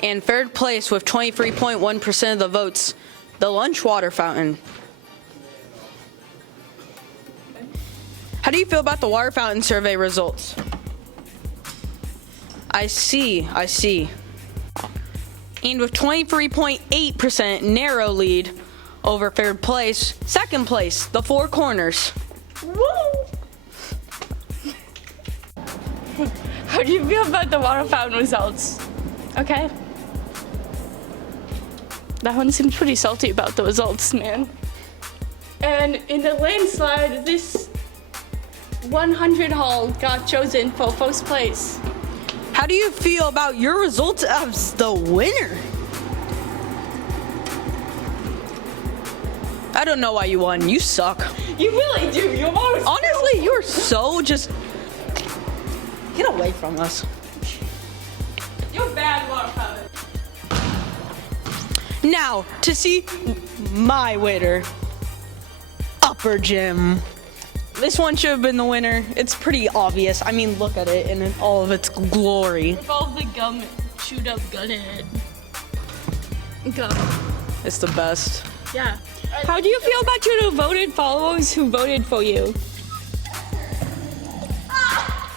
And third place with 23.1% of the votes, the lunch water fountain. How do you feel about the water fountain survey results? I see. And with 23.8% narrow lead over third place, second place, the Four Corners. Woo! How do you feel about the water fountain results? Okay. That one seems pretty salty about the results, man. And in the landslide, this 100 hall got chosen for first place. How do you feel about your results as the winner? I don't know why you won. You suck. You really do. You're always Honestly, you're so just... Get away from us. You're bad, water fountain. Now, to see my winner, Upper Gym. This one should have been the winner. It's pretty obvious. I mean, look at it in all of its glory. With all the gum, chewed up gun in it. Gum. It's the best. Yeah. How do you feel about your devoted followers who voted for you?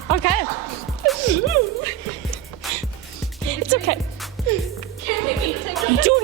Okay. It's okay. Do